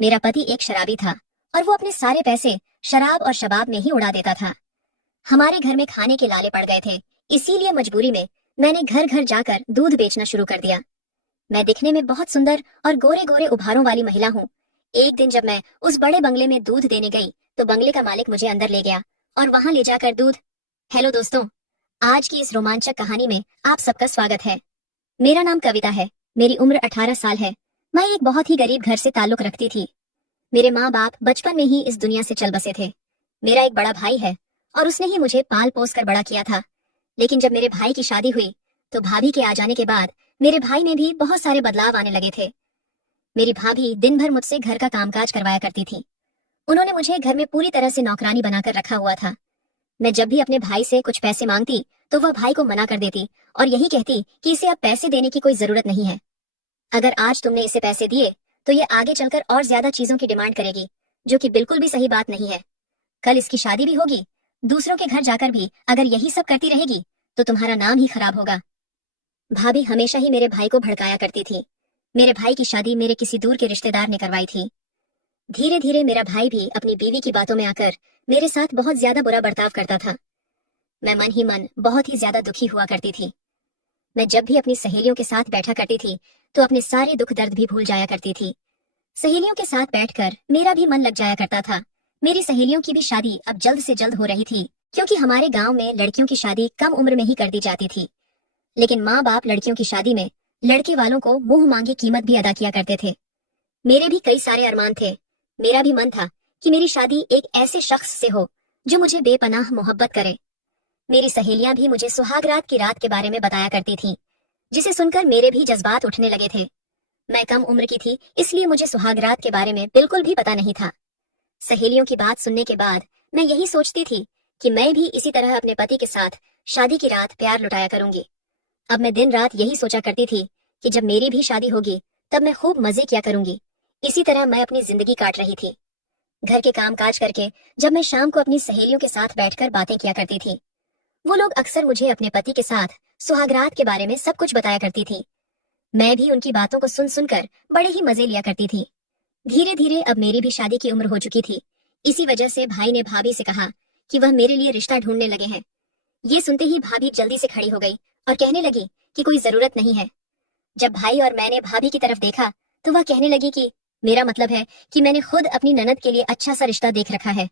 मेरा पति एक शराबी था और वो अपने सारे पैसे शराब और शबाब में ही उड़ा देता था। हमारे घर में खाने के लाले पड़ गए थे, इसीलिए मजबूरी में मैंने घर घर जाकर दूध बेचना शुरू कर दिया। मैं दिखने में बहुत सुंदर और गोरे गोरे उभारों वाली महिला हूँ। एक दिन जब मैं उस बड़े बंगले में दूध देने गई तो बंगले का मालिक मुझे अंदर ले गया और वहां ले जाकर दूध। हेलो दोस्तों, आज की इस रोमांचक कहानी में आप सबका स्वागत है। मेरा नाम कविता है, मेरी उम्र 18 साल है। मैं एक बहुत ही गरीब घर से ताल्लुक रखती थी। मेरे माँ बाप बचपन में ही इस दुनिया से चल बसे थे। मेरा एक बड़ा भाई है और उसने ही मुझे पाल पोस कर बड़ा किया था। लेकिन जब मेरे भाई की शादी हुई तो भाभी के आ जाने के बाद मेरे भाई में भी बहुत सारे बदलाव आने लगे थे। मेरी भाभी दिन भर मुझसे घर का कामकाज करवाया करती थी। उन्होंने मुझे घर में पूरी तरह से नौकरानी बनाकर रखा हुआ था। मैं जब भी अपने भाई से कुछ पैसे मांगती तो वह भाई को मना कर देती और यही कहती कि इसे अब पैसे देने की कोई जरूरत नहीं है। अगर आज तुमने इसे पैसे दिए तो ये आगे चलकर और ज्यादा चीजों की डिमांड करेगी, जो कि बिल्कुल भी सही बात नहीं है। कल इसकी शादी भी होगी, दूसरों के घर जाकर भी अगर यही सब करती रहेगी तो तुम्हारा नाम ही खराब होगा। भाभी हमेशा ही मेरे भाई को भड़काया करती थी। मेरे भाई की शादी मेरे किसी दूर के रिश्तेदार ने करवाई थी। धीरे धीरे मेरा भाई भी अपनी बीवी की बातों में आकर मेरे साथ बहुत ज्यादा बुरा बर्ताव करता था। मैं मन ही मन बहुत ही ज्यादा दुखी हुआ करती थी। मैं जब भी अपनी सहेलियों के साथ बैठा करती थी तो अपने सारे दुख दर्द भी भूल जाया करती थी। सहेलियों के साथ बैठकर मेरा भी मन लग जाया करता था। मेरी सहेलियों की भी शादी अब जल्द से जल्द हो रही थी, क्योंकि हमारे गांव में लड़कियों की शादी कम उम्र में ही कर दी जाती थी। लेकिन माँ बाप लड़कियों की शादी में लड़के वालों को मुंह मांगी कीमत भी अदा किया करते थे। मेरे भी कई सारे अरमान थे। मेरा भी मन था कि मेरी शादी एक ऐसे शख्स से हो जो मुझे बेपनाह मोहब्बत करे। मेरी सहेलियां भी मुझे सुहागरात की रात के बारे में बताया करती थीं, जिसे सुनकर मेरे भी जज्बात उठने लगे थे। मैं कम उम्र की थी, इसलिए मुझे सुहागरात के बारे में बिल्कुल भी पता नहीं था। सहेलियों की बात सुनने के बाद मैं यही सोचती थी कि मैं भी इसी तरह अपने पति के साथ शादी की रात प्यार लुटाया करूंगी। अब मैं दिन रात यही सोचा करती थी कि जब मेरी भी शादी होगी तब मैं खूब मजे किया करूंगी। इसी तरह मैं अपनी जिंदगी काट रही थी। घर के काम काज करके जब मैं शाम को अपनी सहेलियों के साथ बैठकर बातें किया करती थी, वो लोग अक्सर मुझे अपने पति के साथ सुहागरात के बारे में सब कुछ बताया करती थी। मैं भी उनकी बातों को सुन सुनकर बड़े ही मजे लिया करती थी। धीरे धीरे अब मेरी भी शादी की उम्र हो चुकी थी। इसी वजह से भाई ने भाभी से कहा कि वह मेरे लिए रिश्ता ढूंढने लगे हैं। ये सुनते ही भाभी जल्दी से खड़ी हो गई और कहने लगी कि कोई जरूरत नहीं है। जब भाई और मैंने भाभी की तरफ देखा तो वह कहने लगी कि मेरा मतलब है कि मैंने खुद अपनी ननद के लिए अच्छा सा रिश्ता देख रखा है।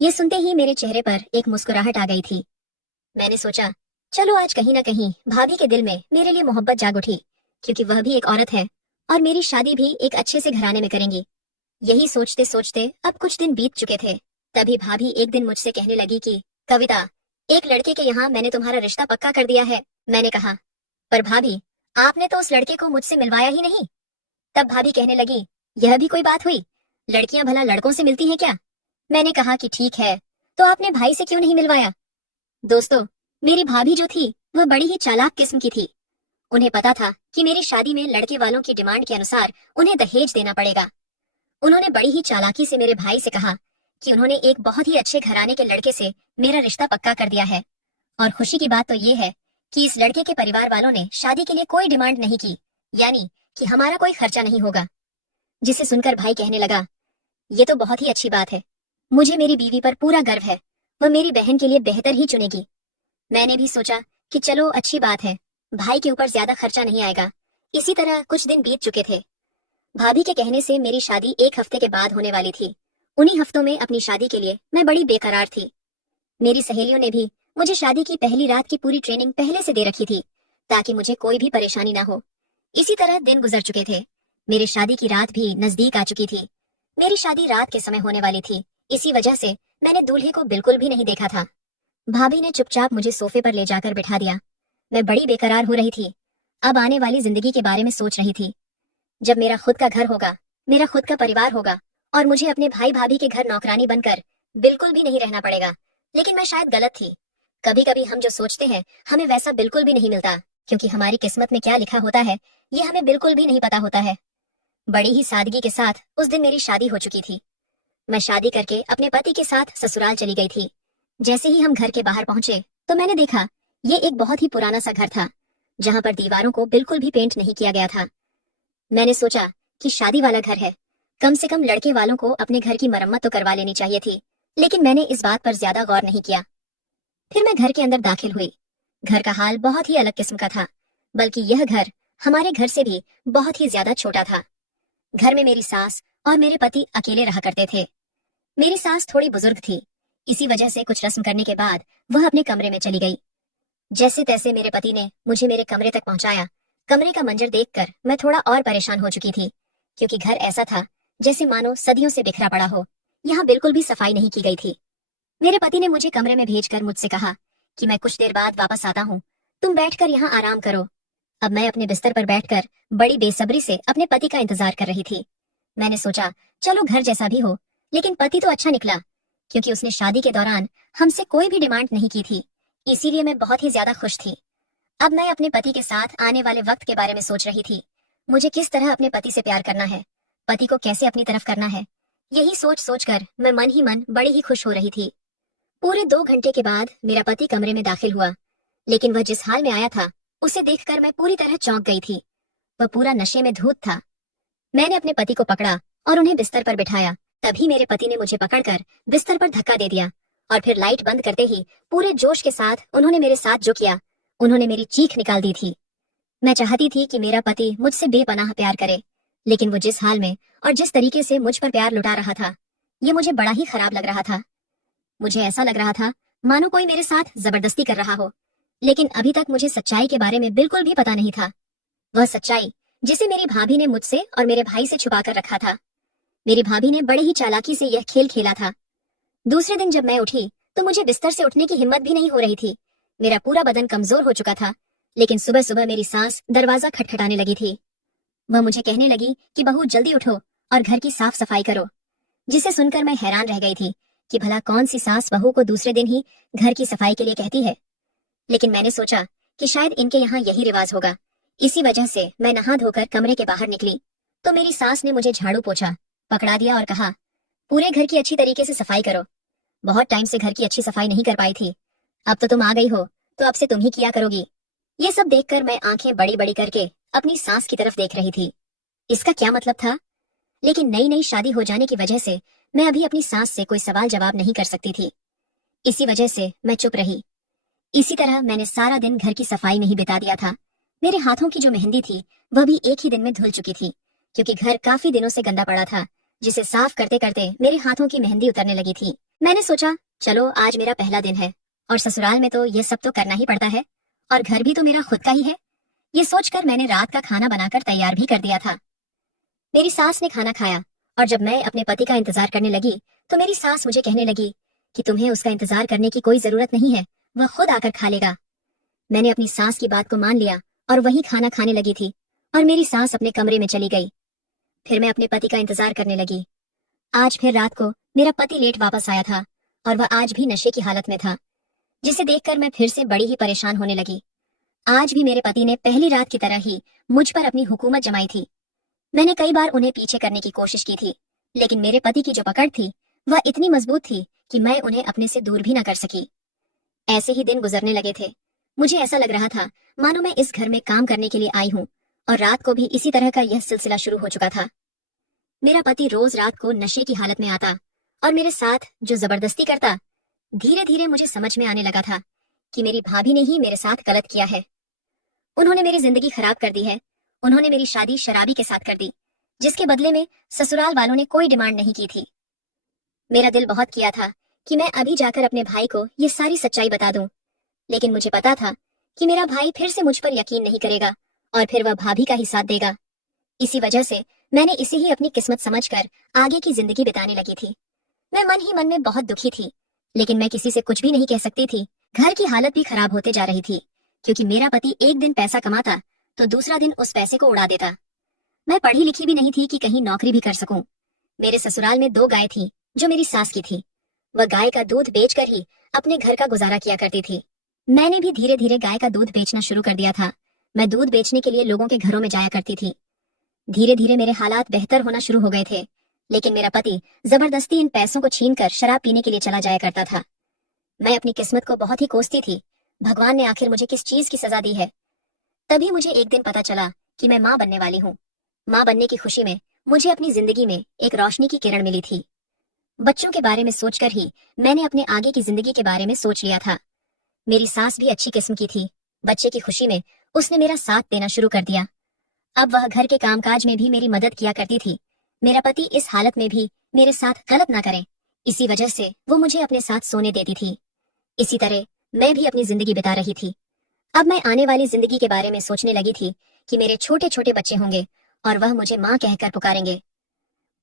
ये सुनते ही मेरे चेहरे पर एक मुस्कुराहट आ गई थी। मैंने सोचा, चलो आज कहीं ना कहीं भाभी के दिल में मेरे लिए मोहब्बत जाग उठी, क्योंकि वह भी एक औरत है और मेरी शादी भी एक अच्छे से घराने में करेंगी। यही सोचते सोचते अब कुछ दिन बीत चुके थे। तभी भाभी एक दिन मुझसे कहने लगी कि कविता, एक लड़के के यहाँ मैंने तुम्हारा रिश्ता पक्का कर दिया है। मैंने कहा, पर भाभी, आपने तो उस लड़के को मुझसे मिलवाया ही नहीं। तब भाभी कहने लगी, यह भी कोई बात हुई? लड़कियां भला लड़कों से मिलती हैं क्या? मैंने कहा कि ठीक है, तो आपने भाई से क्यों नहीं मिलवाया? दोस्तों, मेरी भाभी जो थी वह बड़ी ही चालाक किस्म की थी। उन्हें पता था कि मेरी शादी में लड़के वालों की डिमांड के अनुसार उन्हें दहेज देना पड़ेगा। उन्होंने बड़ी ही चालाकी से मेरे भाई से कहा कि उन्होंने एक बहुत ही अच्छे घराने के लड़के से मेरा रिश्ता पक्का कर दिया है। और खुशी की बात तो ये है कि इस लड़के के परिवार वालों ने शादी के लिए कोई डिमांड नहीं की, यानी कि हमारा कोई खर्चा नहीं होगा। जिसे सुनकर भाई कहने लगा, ये तो बहुत ही अच्छी बात है। मुझे मेरी बीवी पर पूरा गर्व है। वह मेरी बहन के लिए बेहतर ही चुनेगी। मैंने भी सोचा कि चलो अच्छी बात है, भाई के ऊपर ज्यादा खर्चा नहीं आएगा। इसी तरह कुछ दिन बीत चुके थे। भाभी के कहने से मेरी शादी एक हफ्ते के बाद होने वाली थी। उन्हीं हफ्तों में अपनी शादी के लिए मैं बड़ी बेकरार थी। मेरी सहेलियों ने भी मुझे शादी की पहली रात की पूरी ट्रेनिंग पहले से दे रखी थी, ताकि मुझे कोई भी परेशानी ना हो। इसी तरह दिन गुजर चुके थे। मेरी शादी की रात भी नजदीक आ चुकी थी। मेरी शादी रात के समय होने वाली थी, इसी वजह से मैंने दूल्हे को बिल्कुल भी नहीं देखा था। भाभी ने चुपचाप मुझे सोफे पर ले जाकर बिठा दिया। मैं बड़ी बेकरार हो रही थी। अब आने वाली जिंदगी के बारे में सोच रही थी। जब मेरा खुद का घर होगा, मेरा खुद का परिवार होगा और मुझे अपने भाई भाभी के घर नौकरानी बनकर बिल्कुल भी नहीं रहना पड़ेगा। लेकिन मैं शायद गलत थी। कभी कभी हम जो सोचते हैं हमें वैसा बिल्कुल भी नहीं मिलता, क्योंकि हमारी किस्मत में क्या लिखा होता है ये हमें बिल्कुल भी नहीं पता होता है। बड़ी ही सादगी के साथ उस दिन मेरी शादी हो चुकी थी। मैं शादी करके अपने पति के साथ ससुराल चली गई थी। जैसे ही हम घर के बाहर पहुंचे तो मैंने देखा ये एक बहुत ही पुराना सा घर था, जहां पर दीवारों को बिल्कुल भी पेंट नहीं किया गया था। मैंने सोचा कि शादी वाला घर है, कम से कम लड़के वालों को अपने घर की मरम्मत तो करवा लेनी चाहिए थी, लेकिन मैंने इस बात पर ज्यादा गौर नहीं किया। फिर मैं घर के अंदर दाखिल हुई। घर का हाल बहुत ही अलग किस्म का था, बल्कि यह घर हमारे घर से भी बहुत ही ज्यादा छोटा था। घर में मेरी सास और मेरे पति अकेले रहा करते थे। मेरी सास थोड़ी बुजुर्ग थी, इसी वजह से कुछ रस्म करने के बाद वह अपने कमरे में चली गई। जैसे तैसे मेरे पति ने मुझे मेरे कमरे तक पहुंचाया। कमरे का मंजर देखकर मैं थोड़ा और परेशान हो चुकी थी, क्योंकि घर ऐसा था जैसे मानो सदियों से बिखरा पड़ा हो। यहाँ बिल्कुल भी सफाई नहीं की गई थी। मेरे पति ने मुझे कमरे में भेजकर मुझसे कहा कि मैं कुछ देर बाद वापस आता हूँ, तुम बैठकर यहाँ आराम करो। अब मैं अपने बिस्तर पर बैठकर बड़ी बेसब्री से अपने पति का इंतजार कर रही थी। मैंने सोचा चलो घर जैसा भी हो, लेकिन पति तो अच्छा निकला, क्योंकि उसने शादी के दौरान हमसे कोई भी डिमांड नहीं की थी, इसीलिए मैं बहुत ही ज्यादा खुश थी। अब मैं अपने पति के साथ आने वाले वक्त के बारे में सोच रही थी। मुझे किस तरह अपने पति से प्यार करना है, पति को कैसे अपनी तरफ करना है, यही सोच सोचकर मैं मन ही मन बड़ी ही खुश हो रही थी। पूरे 2 घंटे के बाद मेरा पति कमरे में दाखिल हुआ, लेकिन वह जिस हाल में आया था उसे देखकर मैं पूरी तरह चौंक गई थी। वह पूरा नशे में धूत था। मैंने अपने पति को पकड़ा और उन्हें बिस्तर पर बिठाया। तभी मेरे पति ने मुझे पकड़कर बिस्तर पर धक्का दे दिया और फिर लाइट बंद करते ही पूरे जोश के साथ उन्होंने मेरे साथ जो किया, उन्होंने मेरी चीख निकाल दी थी। मैं चाहती थी कि मेरा पति मुझसे बेपनाह प्यार करे, लेकिन वो जिस हाल में और जिस तरीके से मुझ पर प्यार लुटा रहा था, ये मुझे बड़ा ही खराब लग रहा था। मुझे ऐसा लग रहा था मानो कोई मेरे साथ जबरदस्ती कर रहा हो, लेकिन अभी तक मुझे सच्चाई के बारे में बिल्कुल भी पता नहीं था। वह सच्चाई जिसे मेरी भाभी ने मुझसे और मेरे भाई से छुपा कर रखा था। मेरी भाभी ने बड़े ही चालाकी से यह खेल खेला था। दूसरे दिन जब मैं उठी तो मुझे बिस्तर से उठने की हिम्मत भी नहीं हो रही थी। मेरा पूरा बदन कमजोर हो चुका था, लेकिन सुबह सुबह मेरी सास दरवाजा खटखटाने लगी थी। वह मुझे कहने लगी कि बहू जल्दी उठो और घर की साफ सफाई करो, जिसे सुनकर मैं हैरान रह गई थी कि भला कौन सी सास बहू को दूसरे दिन ही घर की सफाई के लिए कहती है। लेकिन मैंने सोचा कि शायद इनके यहाँ यही रिवाज होगा। इसी वजह से मैं नहा धोकर कमरे के बाहर निकली तो मेरी सास ने मुझे झाड़ू पोछा, पकड़ा दिया और कहा, पूरे घर की अच्छी तरीके से सफाई करो। बहुत टाइम से घर की अच्छी सफाई नहीं कर पाई थी, अब तो तुम आ गई हो तो अब से तुम ही किया करोगी। ये सब देखकर मैं आंखें बड़ी बड़ी करके अपनी सास की तरफ देख रही थी। इसका क्या मतलब था? लेकिन नई नई शादी हो जाने की वजह से मैं अभी अपनी सास से कोई सवाल जवाब नहीं कर सकती थी। इसी वजह से मैं चुप रही। इसी तरह मैंने सारा दिन घर की सफाई में ही बिता दिया था। मेरे हाथों की जो मेहंदी थी वह भी एक ही दिन में धुल चुकी थी, क्योंकि घर काफी दिनों से गंदा पड़ा था, जिसे साफ करते करते मेरे हाथों की मेहंदी उतरने लगी थी। मैंने सोचा चलो आज मेरा पहला दिन है और ससुराल में तो ये सब तो करना ही पड़ता है, और घर भी तो मेरा खुद का ही है। ये सोचकर मैंने रात का खाना बनाकर तैयार भी कर दिया था। मेरी सास ने खाना खाया और जब मैं अपने पति का इंतजार करने लगी तो मेरी सास मुझे कहने लगी कि तुम्हें उसका इंतजार करने की कोई जरूरत नहीं है, वह खुद आकर खा लेगा। मैंने अपनी सास की बात को मान लिया और वही खाना खाने लगी थी और मेरी सास अपने कमरे में चली गई। फिर मैं अपने पति का इंतजार करने लगी। आज फिर रात को मेरा पति लेट वापस आया था और वह आज भी नशे की हालत में था, जिसे देखकर मैं फिर से बड़ी ही परेशान होने लगी। आज भी मेरे पति ने पहली रात की तरह ही मुझ पर अपनी हुकूमत जमाई थी। मैंने कई बार उन्हें पीछे करने की कोशिश की थी, लेकिन मेरे पति की जो पकड़ थी वह इतनी मजबूत थी कि मैं उन्हें अपने से दूर भी न कर सकी। ऐसे ही दिन गुजरने लगे थे। मुझे ऐसा लग रहा था मानो मैं इस घर में काम करने के लिए आई हूँ, और रात को भी इसी तरह का यह सिलसिला शुरू हो चुका था। मेरा पति रोज रात को नशे की हालत में आता और मेरे साथ जो जबरदस्ती करता। धीरे धीरे मुझे समझ में आने लगा था कि मेरी भाभी ने ही मेरे साथ गलत किया है। उन्होंने मेरी जिंदगी खराब कर दी है। उन्होंने मेरी शादी शराबी के साथ कर दी, जिसके बदले में ससुराल वालों ने कोई डिमांड नहीं की थी। मेरा दिल बहुत किया था कि मैं अभी जाकर अपने भाई को ये सारी सच्चाई बता दूं, लेकिन मुझे पता था कि मेरा भाई फिर से मुझ पर यकीन नहीं करेगा और फिर वह भाभी का ही साथ देगा। इसी वजह से मैंने इसे ही अपनी किस्मत समझकर आगे की जिंदगी बिताने लगी थी। मैं मन ही मन में बहुत दुखी थी, लेकिन मैं किसी से कुछ भी नहीं कह सकती थी। घर की हालत भी खराब होते जा रही थी, क्योंकि मेरा पति एक दिन पैसा कमाता तो दूसरा दिन उस पैसे को उड़ा देता। मैं पढ़ी लिखी भी नहीं थी कि कहीं नौकरी भी कर सकूं। मेरे ससुराल में 2 गाय थी जो मेरी सास की थी। वह गाय का दूध बेचकर ही अपने घर का गुजारा किया करती थी। मैंने भी धीरे धीरे गाय का दूध बेचना शुरू कर दिया था। मैं दूध बेचने के लिए लोगों के घरों में जाया करती थी। धीरे धीरे मेरे हालात बेहतर होना शुरू हो गए थे, लेकिन मेरा पति जबरदस्ती इन पैसों को छीनकर शराब पीने के लिए चला जाया करता था। मैं अपनी किस्मत को बहुत ही कोसती थी। भगवान ने आखिर मुझे किस चीज की सजा दी है। तभी मुझे एक दिन पता चला कि मैं माँ बनने वाली हूँ। माँ बनने की खुशी में मुझे अपनी जिंदगी में एक रोशनी की किरण मिली थी। बच्चों के बारे में सोचकर ही मैंने अपने आगे की जिंदगी के बारे में सोच लिया था। मेरी सास भी अच्छी किस्म की थी। बच्चे की खुशी में उसने मेरा साथ देना शुरू कर दिया। अब वह घर के कामकाज में भी मेरी मदद किया करती थी। मेरा पति इस हालत में भी मेरे साथ गलत ना करे, इसी वजह से वो मुझे अपने साथ सोने देती थी। इसी तरह मैं भी अपनी जिंदगी बिता रही थी। अब मैं आने वाली जिंदगी के बारे में सोचने लगी थी कि मेरे छोटे छोटे बच्चे होंगे और वह मुझे माँ कहकर पुकारेंगे।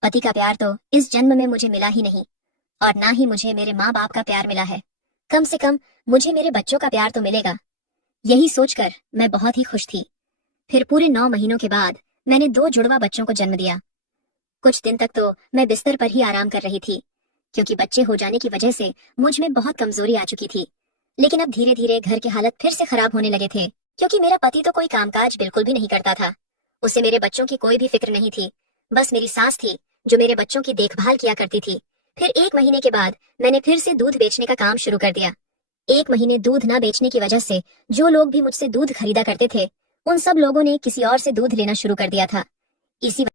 पति का प्यार तो इस जन्म में मुझे मिला ही नहीं, और ना ही मुझे मेरे माँ बाप का प्यार मिला है। कम से कम मुझे मेरे बच्चों का प्यार तो मिलेगा। यही सोचकर मैं बहुत ही खुश थी। फिर पूरे 9 महीनों के बाद मैंने 2 जुड़वा बच्चों को जन्म दिया। कुछ दिन तक तो मैं बिस्तर पर ही आराम कर रही थी, क्योंकि बच्चे हो जाने की वजह से मुझ में बहुत कमजोरी आ चुकी थी। लेकिन अब धीरे धीरे घर के हालत फिर से खराब होने लगे थे, क्योंकि मेरा पति तो कोई कामकाज बिल्कुल भी नहीं करता था। उसे मेरे बच्चों की कोई भी फिक्र नहीं थी। बस मेरी सास थी जो मेरे बच्चों की देखभाल किया करती थी। फिर 1 महीने के बाद मैंने फिर से दूध बेचने का काम शुरू कर दिया। 1 महीने दूध न बेचने की वजह से जो लोग भी मुझसे दूध खरीदा करते थे, उन सब लोगों ने किसी और से दूध लेना शुरू कर दिया था। इसी